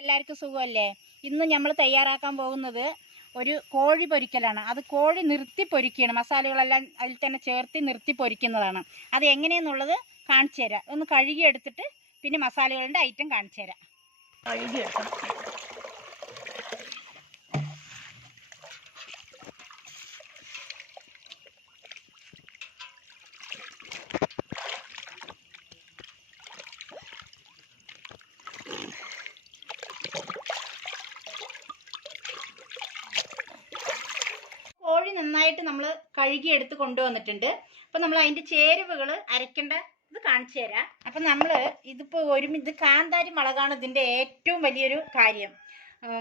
എല്ലാവർക്കും സുഖമല്ലേ? ഇന്ന് നമ്മൾ തയ്യാറാക്കാൻ പോകുന്നത് ഒരു കോഴി പൊരിക്കലാണ്. അത് കോഴി നിർത്തി പൊരിക്കുകയാണ്. മസാലകളെല്ലാം അതിൽ തന്നെ ചേർത്ത് നിർത്തി പൊരിക്കുന്നതാണ്. അത് എങ്ങനെയെന്നുള്ളത് കാണിച്ചു തരാം. ഒന്ന് കഴുകി എടുത്തിട്ട് പിന്നെ മസാലകളുടെ ഐറ്റം കാണിച്ചു തരാം. കഴുകി എടുക്കണം. കോഴി നന്നായിട്ട് നമ്മൾ കഴുകി എടുത്ത് കൊണ്ടുവന്നിട്ടുണ്ട്. അപ്പം നമ്മൾ അതിൻ്റെ ചേരുവകൾ അരക്കേണ്ട ഇത് കാണിച്ചു തരാം. അപ്പം നമ്മൾ ഇതിപ്പോൾ ഇത് കാന്താരി മുളകാണ് ഇതിൻ്റെ ഏറ്റവും വലിയൊരു കാര്യം.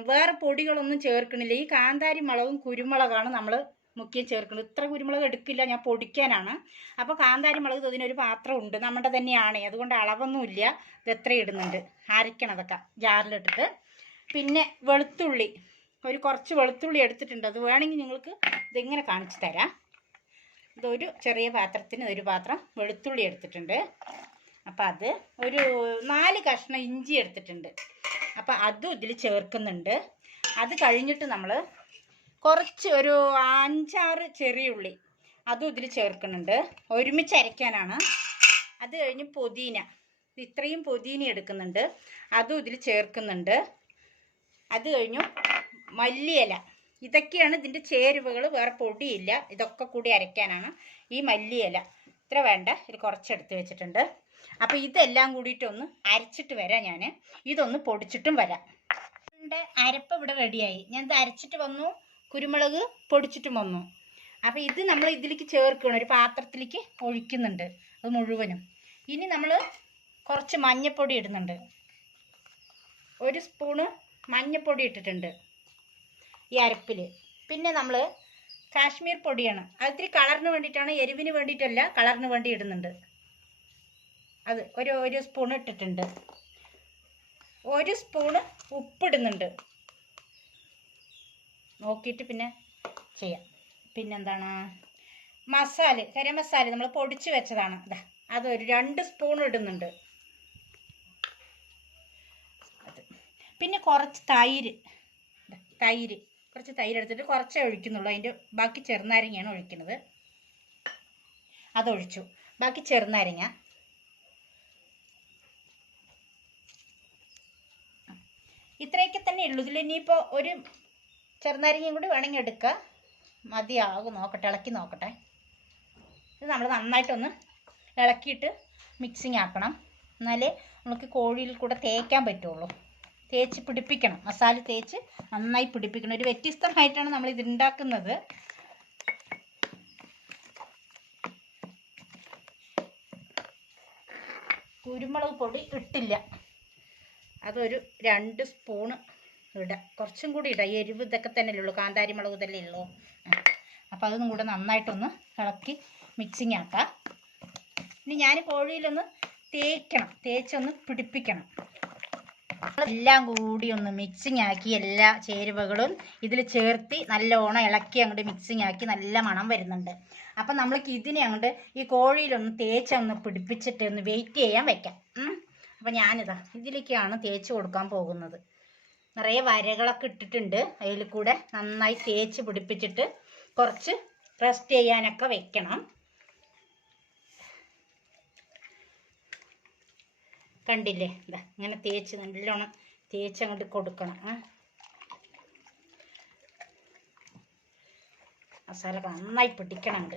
വേറെ പൊടികളൊന്നും ചേർക്കണില്ല. ഈ കാന്താരി മുളകും കുരുമുളകാണ് നമ്മൾ മുഖ്യം ചേർക്കുന്നത്. ഇത്ര കുരുമുളക് എടുക്കില്ല, ഞാൻ പൊടിക്കാനാണ്. അപ്പോൾ കാന്താരി മുളക് ഇതിനൊരു പാത്രം ഉണ്ട്, നമ്മുടെ തന്നെയാണ്. അതുകൊണ്ട് അളവൊന്നുമില്ല. ഇത് എത്ര ഇടുന്നുണ്ട് അരയ്ക്കണതൊക്കെ ജാറിലിട്ടിട്ട്. പിന്നെ വെളുത്തുള്ളി, കുറച്ച് വെളുത്തുള്ളി എടുത്തിട്ടുണ്ട്. അത് വേണമെങ്കിൽ നിങ്ങൾക്ക് ഇതിങ്ങനെ കാണിച്ചു തരാം. ഇതൊരു ചെറിയ പാത്രത്തിന് ഒരു പാത്രം വെളുത്തുള്ളി എടുത്തിട്ടുണ്ട്. അപ്പം അത് ഒരു 4 കഷ്ണം ഇഞ്ചി എടുത്തിട്ടുണ്ട്. അപ്പം അതും ഇതിൽ ചേർക്കുന്നുണ്ട്. അത് കഴിഞ്ഞിട്ട് നമ്മൾ കുറച്ച് ഒരു 5-6 ചെറിയ ഉള്ളി അതും ഇതിൽ ചേർക്കുന്നുണ്ട്. ഒരുമിച്ച് അരയ്ക്കാനാണ്. അത് കഴിഞ്ഞ് പുതിന, ഇത്രയും പുതിന എടുക്കുന്നുണ്ട്, അതും ഇതിൽ ചേർക്കുന്നുണ്ട്. അത് കഴിഞ്ഞു മല്ലിയില. ഇതൊക്കെയാണ് ഇതിൻ്റെ ചേരുവകൾ, വേറെ പൊടിയില്ല. ഇതൊക്കെ കൂടി അരയ്ക്കാനാണ്. ഈ മല്ലിയില ഇത്ര വേണ്ട, ഇത് കുറച്ചെടുത്ത് വെച്ചിട്ടുണ്ട്. അപ്പോൾ ഇതെല്ലാം കൂടിയിട്ടൊന്ന് അരച്ചിട്ട് വരാം. ഞാൻ ഇതൊന്ന് പൊടിച്ചിട്ടും വരാം. എൻ്റെ അരപ്പ് ഇവിടെ റെഡിയായി. ഞാൻ ഇത് അരച്ചിട്ട് വന്നു, കുരുമുളക് പൊടിച്ചിട്ടും വന്നു. അപ്പോൾ ഇത് നമ്മൾ ഇതിലേക്ക് ചേർക്കണം. ഒരു പാത്രത്തിലേക്ക് ഒഴിക്കുന്നുണ്ട് അത് മുഴുവനും. ഇനി നമ്മൾ കുറച്ച് മഞ്ഞൾപ്പൊടി ഇടുന്നുണ്ട്. 1 സ്പൂണ് മഞ്ഞൾപ്പൊടി ഇട്ടിട്ടുണ്ട് ഈ അരപ്പിൽ. പിന്നെ നമ്മൾ കാശ്മീർ പൊടിയാണ്. അതിരി കളറിന് വേണ്ടിയിട്ടാണ്, എരിവിന് വേണ്ടിയിട്ടല്ല, കളറിന് വേണ്ടി ഇടുന്നുണ്ട്. അത് ഒരു സ്പൂൺ ഇട്ടിട്ടുണ്ട്. 1 സ്പൂണ് ഉപ്പിടുന്നുണ്ട്. നോക്കിയിട്ട് പിന്നെ ചെയ്യാം. പിന്നെന്താണ്, മസാല, ഗരം മസാല നമ്മൾ പൊടിച്ച് വെച്ചതാണ്. അതൊരു 2 സ്പൂൺ ഇടുന്നുണ്ട്. അത് പിന്നെ കുറച്ച് തൈര് കുറച്ച് തൈര് എടുത്തിട്ട് കുറച്ചേ ഒഴിക്കുന്നുള്ളൂ. അതിൻ്റെ ബാക്കി ചെറുനാരങ്ങയാണ് ഒഴിക്കുന്നത്. അതൊഴിച്ചു. ബാക്കി ചെറുനാരങ്ങ. ഇത്രയൊക്കെ തന്നെ ഉള്ളൂ. ഇതിൽ ഇനിയിപ്പോൾ ഒരു ചെറുനാരങ്ങയും കൂടി വേണമെങ്കിൽ എടുക്കുക. മതിയാകും, നോക്കട്ടെ, ഇളക്കി നോക്കട്ടെ. ഇത് നമ്മൾ നന്നായിട്ടൊന്ന് ഇളക്കിയിട്ട് മിക്സിങ് ആക്കണം. എന്നാലേ നമുക്ക് കോഴിയിൽ കൂടെ തേക്കാൻ പറ്റുള്ളൂ. തേച്ച് പിടിപ്പിക്കണം, മസാല തേച്ച് നന്നായി പിടിപ്പിക്കണം. ഒരു വ്യത്യസ്തമായിട്ടാണ് നമ്മൾ ഇത് ഉണ്ടാക്കുന്നത്. കുരുമുളക് പൊടി ഇട്ടില്ല, അതൊരു 2 സ്പൂണ് ഇടാം. കുറച്ചും കൂടി ഇടാം. എരിവ് ഇതൊക്കെ തന്നെ ഉള്ളൂ, കാന്താരി മുളക് തന്നെ ഉള്ളൂ. അപ്പോൾ അതൊന്നും കൂടെ നന്നായിട്ടൊന്ന് ഇളക്കി മിക്സിങ് ആക്കാം. ഇനി ഞാൻ കോഴിയിലൊന്ന് തേക്കണം, തേച്ചൊന്ന് പിടിപ്പിക്കണം. എല്ലാം കൂടി ഒന്ന് മിക്സിങ് ആക്കി എല്ലാ ചേരുവകളും ഇതിൽ ചേർത്ത് നല്ലോണം ഇളക്കി അങ്ങോട്ട് മിക്സിങ് ആക്കി നല്ല മണം വരുന്നുണ്ട്. അപ്പം നമ്മൾക്ക് ഇതിനെ അങ്ങോട്ട് ഈ കോഴിയിലൊന്ന് തേച്ചൊന്ന് പിടിപ്പിച്ചിട്ട് ഒന്ന് വെയിറ്റ് ചെയ്യാൻ വെക്കാം. അപ്പം ഞാനിതാ ഇതിലേക്കാണ് തേച്ച് കൊടുക്കാൻ പോകുന്നത്. നിറയെ വരകളൊക്കെ ഇട്ടിട്ടുണ്ട്. അതിൽ കൂടെ നന്നായി തേച്ച് പിടിപ്പിച്ചിട്ട് കുറച്ച് റെസ്റ്റ് ചെയ്യാനൊക്കെ വെക്കണം. കണ്ടില്ലേ, ഇതാ ഇങ്ങനെ തേച്ച് നല്ലോണം തേച്ച് അങ്ങോട്ട് കൊടുക്കണം. മസാല നന്നായി പിടിക്കണുണ്ട്.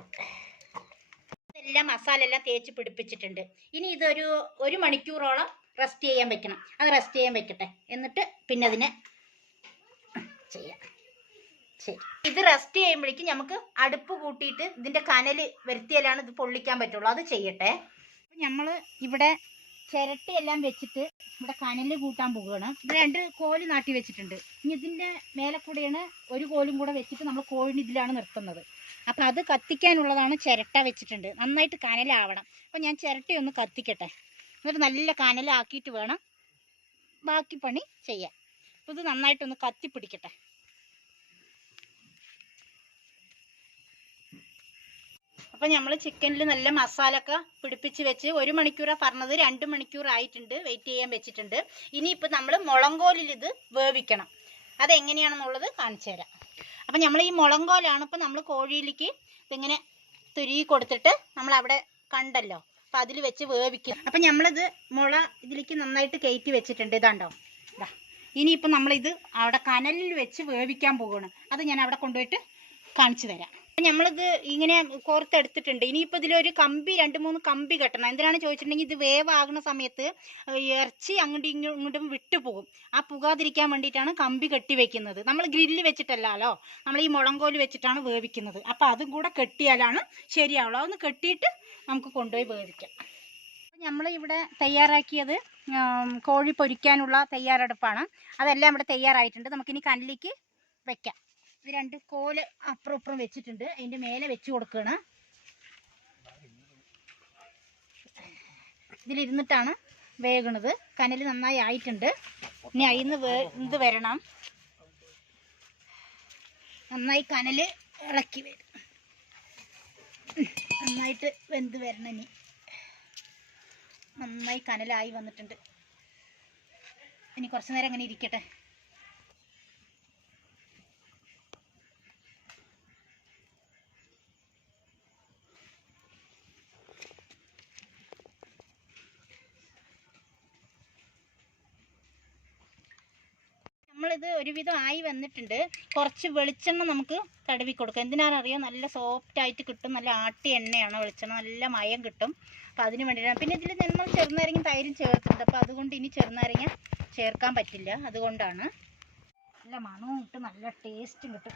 ഇതെല്ലാം മസാല എല്ലാം തേച്ച് പിടിപ്പിച്ചിട്ടുണ്ട്. ഇനി ഇതൊരു 1 മണിക്കൂറോളം റെസ്റ്റ് ചെയ്യാൻ വെക്കണം. അത് റെസ്റ്റ് ചെയ്യാൻ വെക്കട്ടെ, എന്നിട്ട് പിന്നെ അതിനെ ചെയ്യാം. ശരി, ഇത് റെസ്റ്റ് ചെയ്യുമ്പോഴേക്കും നമുക്ക് അടുപ്പ് കൂട്ടിയിട്ട് ഇതിൻ്റെ കനൽ വരുത്തിയാലാണ് ഇത് പൊള്ളിക്കാൻ പറ്റുള്ളൂ. അത് ചെയ്യട്ടെ. അപ്പം നമ്മൾ ഇവിടെ ചിരട്ടയെല്ലാം വെച്ചിട്ട് ഇവിടെ കനൽ കൂട്ടാൻ പോവുകയാണ്. ഇത് 2 കോല് നാട്ടി വെച്ചിട്ടുണ്ട്. ഇനി ഇതിൻ്റെ മേലെ കൂടെയാണ് ഒരു കോലും കൂടെ വെച്ചിട്ട് നമ്മൾ കോഴിന് ഇതിലാണ് നിർത്തുന്നത്. അപ്പം അത് കത്തിക്കാനുള്ളതാണ്. ചിരട്ട വെച്ചിട്ടുണ്ട്. നന്നായിട്ട് കനലാവണം. അപ്പം ഞാൻ ചിരട്ടയൊന്ന് കത്തിക്കട്ടെ, എന്നിട്ട് നല്ല കനലാക്കിയിട്ട് വേണം ബാക്കി പണി ചെയ്യാൻ. അപ്പോൾ ഇത് നന്നായിട്ടൊന്ന് കത്തിപ്പിടിക്കട്ടെ. അപ്പം നമ്മൾ ചിക്കനിൽ നല്ല മസാല ഒക്കെ പിടിപ്പിച്ച് വെച്ച് 1 മണിക്കൂറാണ് പറഞ്ഞത്, 2 മണിക്കൂർ ആയിട്ടുണ്ട്, വെയിറ്റ് ചെയ്യാൻ വെച്ചിട്ടുണ്ട്. ഇനിയിപ്പോൾ നമ്മൾ മുളങ്കോലിൽ ഇത് വേവിക്കണം. അതെങ്ങനെയാണെന്നുള്ളത് കാണിച്ചു തരാം. അപ്പം നമ്മൾ ഈ മുളങ്കോലാണ് ഇപ്പം നമ്മൾ കോഴിയിലേക്ക് ഇതിങ്ങനെ തുരുകി കൊടുത്തിട്ട് നമ്മളവിടെ കണ്ടല്ലോ, അപ്പം അതിൽ വെച്ച് വേവിക്കും. അപ്പം നമ്മളിത് മുള ഇതിലേക്ക് നന്നായിട്ട് കയറ്റി വെച്ചിട്ടുണ്ട്. ഇതാണ്ടോ, ഇതാ. ഇനിയിപ്പം നമ്മളിത് അവിടെ കനലിൽ വെച്ച് വേവിക്കാൻ പോവുകയാണ്. അത് ഞാൻ അവിടെ കൊണ്ടുപോയിട്ട് കാണിച്ചു തരാം. നമ്മളിത് ഇങ്ങനെ കോർത്തെടുത്തിട്ടുണ്ട്. ഇനിയിപ്പോൾ ഇതിലൊരു കമ്പി 2-3 കമ്പി കെട്ടണം. എന്തിനാണ് ചോദിച്ചിട്ടുണ്ടെങ്കിൽ ഇത് വേവാകുന്ന സമയത്ത് ഇറച്ചി അങ്ങോട്ടും ഇങ്ങോട്ടും വിട്ടുപോകും. ആ പുകാതിരിക്കാൻ വേണ്ടിയിട്ടാണ് കമ്പി കെട്ടി വെക്കുന്നത്. നമ്മൾ ഗ്രില്ല് വെച്ചിട്ടല്ലല്ലോ, നമ്മൾ ഈ മുളങ്കോല് വെച്ചിട്ടാണ് വേവിക്കുന്നത്. അപ്പോൾ അതും കൂടെ കെട്ടിയാലാണ് ശരിയാവുള്ളൂ. അതൊന്ന് കെട്ടിയിട്ട് നമുക്ക് കൊണ്ടുപോയി വേവിക്കാം. നമ്മൾ ഇവിടെ തയ്യാറാക്കിയത് കോഴി പൊരിക്കാനുള്ള തയ്യാറെടുപ്പാണ്. അതെല്ലാം ഇവിടെ തയ്യാറായിട്ടുണ്ട്. നമുക്കിനി കനലിലേക്ക് വെക്കാം. ഇത് 2 കോല് അപ്പുറം ഇപ്പുറം വെച്ചിട്ടുണ്ട്. അതിൻ്റെ മേലെ വെച്ച് കൊടുക്കുകയാണ്. ഇതിലിരുന്നിട്ടാണ് വേകണത്. കനൽ നന്നായി ആയിട്ടുണ്ട്. ഇനി അതിന്ന് ഇത് വരണം. നന്നായി കനൽ ഇളക്കി വരും. നന്നായിട്ട് വെന്ത് വരണം. ഇനി നന്നായി കനലായി വന്നിട്ടുണ്ട്. ഇനി കുറച്ച് നേരം അങ്ങനെ ഇരിക്കട്ടെ. നമ്മളിത് ഒരുവിധം ആയി വന്നിട്ടുണ്ട്. കുറച്ച് വെളിച്ചെണ്ണ നമുക്ക് തടവി കൊടുക്കാം. എന്തിനാണെന്നറിയാം, നല്ല സോഫ്റ്റായിട്ട് കിട്ടും. നല്ല ആട്ടിയ എണ്ണയാണ് വെളിച്ചെണ്ണ, നല്ല മയം കിട്ടും. അപ്പോൾ അതിന് വേണ്ടിയിട്ടാണ്. പിന്നെ ഇതിൽ നമ്മൾ ചെറുനാരങ്ങ തൈരും ചേർത്തിട്ടുണ്ട്. അപ്പോൾ അതുകൊണ്ട് ഇനി ചെറുനാരങ്ങ ചേർക്കാൻ പറ്റില്ല. അതുകൊണ്ടാണ്. നല്ല മണവും കിട്ടും, നല്ല ടേസ്റ്റും കിട്ടും.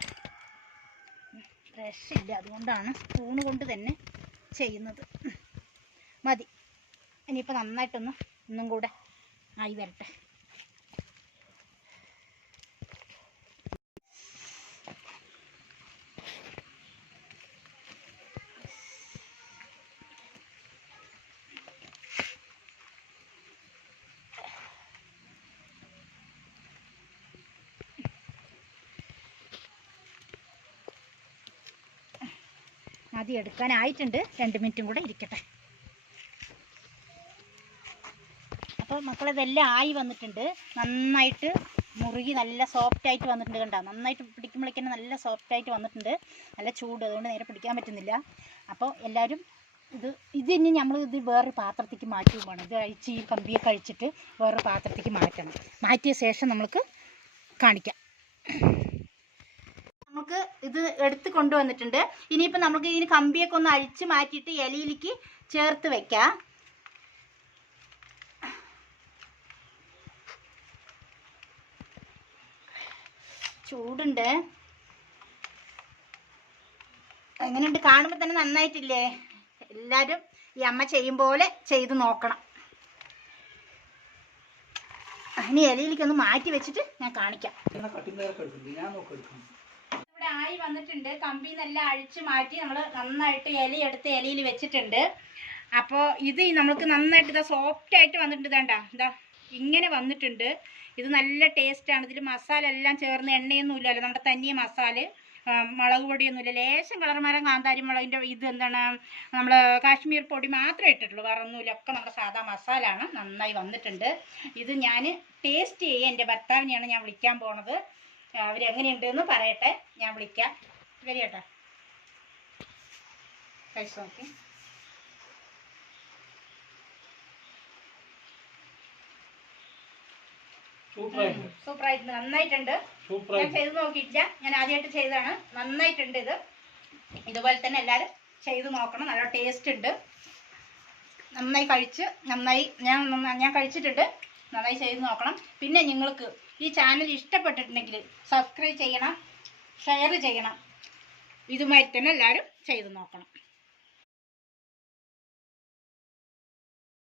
ഫ്രഷ് ഇല്ല, അതുകൊണ്ടാണ് സ്പൂണ് കൊണ്ട് തന്നെ ചെയ്യുന്നത്. മതി. ഇനിയിപ്പോൾ ഒന്നും കൂടെ ആയി വരട്ടെ. ആദ്യം എടുക്കാനായിട്ടുണ്ട്. 2 മിനിറ്റും കൂടെ ഇരിക്കട്ടെ. അപ്പോൾ മക്കളിതെല്ലാം ആയി വന്നിട്ടുണ്ട്. നന്നായിട്ട് മുറുകി നല്ല സോഫ്റ്റായിട്ട് വന്നിട്ടുണ്ട്. കണ്ടോ, നന്നായിട്ട് പിടിക്കുമ്പോഴേക്കും നല്ല സോഫ്റ്റായിട്ട് വന്നിട്ടുണ്ട്. നല്ല ചൂട്, അതുകൊണ്ട് നേരെ പിടിക്കാൻ പറ്റുന്നില്ല. അപ്പോൾ എല്ലാവരും ഇനി നമ്മൾ വേറൊരു പാത്രത്തേക്ക് മാറ്റി പോകണം. ഇത് കഴിച്ച് ഈ കമ്പിയൊക്കെ കഴിച്ചിട്ട് വേറൊരു പാത്രത്തേക്ക് മാറ്റണം. മാറ്റിയ ശേഷം നമുക്ക് കാണിക്കാം. നമുക്ക് ഇത് എടുത്ത് കൊണ്ടുവന്നിട്ടുണ്ട്. ഇനിയിപ്പോൾ നമുക്ക് ഇതിന് കമ്പിയൊക്കെ ഒന്ന് അഴിച്ച് മാറ്റിയിട്ട് ഇലയിലേക്ക് ചേർത്ത് വെക്കാം. ചൂടുണ്ട്. എങ്ങനെയുണ്ട്? കാണുമ്പോൾ തന്നെ നന്നായിട്ടില്ലേ? എല്ലാവരും ഈ അമ്മ ചെയ്യും പോലെ ചെയ്ത് നോക്കണം. ഇനി ഇലയിലേക്കൊന്ന് മാറ്റി വെച്ചിട്ട് ഞാൻ കാണിക്കാം. ഇവിടെ ആയി വന്നിട്ടുണ്ട്. കമ്പി നല്ല അഴിച്ച് മാറ്റി നമ്മൾ നന്നായിട്ട് ഇലയെടുത്ത് ഇലയിൽ വെച്ചിട്ടുണ്ട്. അപ്പോൾ ഇത് നമുക്ക് നന്നായിട്ട് ഇതാ സോഫ്റ്റായിട്ട് വന്നിട്ടുണ്ട്. ഇതാ ഇങ്ങനെ വന്നിട്ടുണ്ട്. ഇത് നല്ല ടേസ്റ്റാണ്. ഇതിൽ മസാല എല്ലാം ചേർന്ന് എണ്ണയൊന്നും ഇല്ലല്ലോ, നമ്മുടെ തനിയെ മസാല, മുളക് പൊടിയൊന്നുമില്ല. ലേശം കളർമരം കാന്താരി മുളകിൻ്റെ ഇത് എന്താണ് നമ്മൾ കാശ്മീർ പൊടി മാത്രമേ ഇട്ടിട്ടുള്ളൂ, വേറെ ഒന്നുമില്ല. ഒക്കെ നമ്മുടെ സാധാ മസാലയാണ്. നന്നായി വന്നിട്ടുണ്ട്. ഇത് ഞാൻ ടേസ്റ്റ് ചെയ്യുക. എൻ്റെ ഭർത്താവിനെയാണ് ഞാൻ വിളിക്കാൻ പോണത്. അവരെങ്ങനെയുണ്ടെന്ന് പറയട്ടെ. ഞാൻ വിളിക്കാം. വരി കേട്ടോ, കഴിച്ച് നോക്കി. സൂപ്പറായിട്ടുണ്ട്, നന്നായിട്ടുണ്ട്. ഞാൻ ചെയ്ത് നോക്കിയിട്ടില്ല, ഞാൻ ആദ്യമായിട്ട് ചെയ്തതാണ്. നന്നായിട്ടുണ്ട്. ഇതുപോലെ തന്നെ എല്ലാവരും ചെയ്ത് നോക്കണം. നല്ല ടേസ്റ്റ് ഉണ്ട്. നന്നായി ഞാൻ കഴിച്ചിട്ടുണ്ട്. നന്നായി ചെയ്ത് നോക്കണം. പിന്നെ നിങ്ങൾക്ക് ഈ ചാനൽ ഇഷ്ടപ്പെട്ടിട്ടുണ്ടെങ്കിൽ സബ്സ്ക്രൈബ് ചെയ്യണം, ഷെയർ ചെയ്യണം. ഇതുമാതിരി തന്നെ എല്ലാവരും ചെയ്ത് നോക്കണം.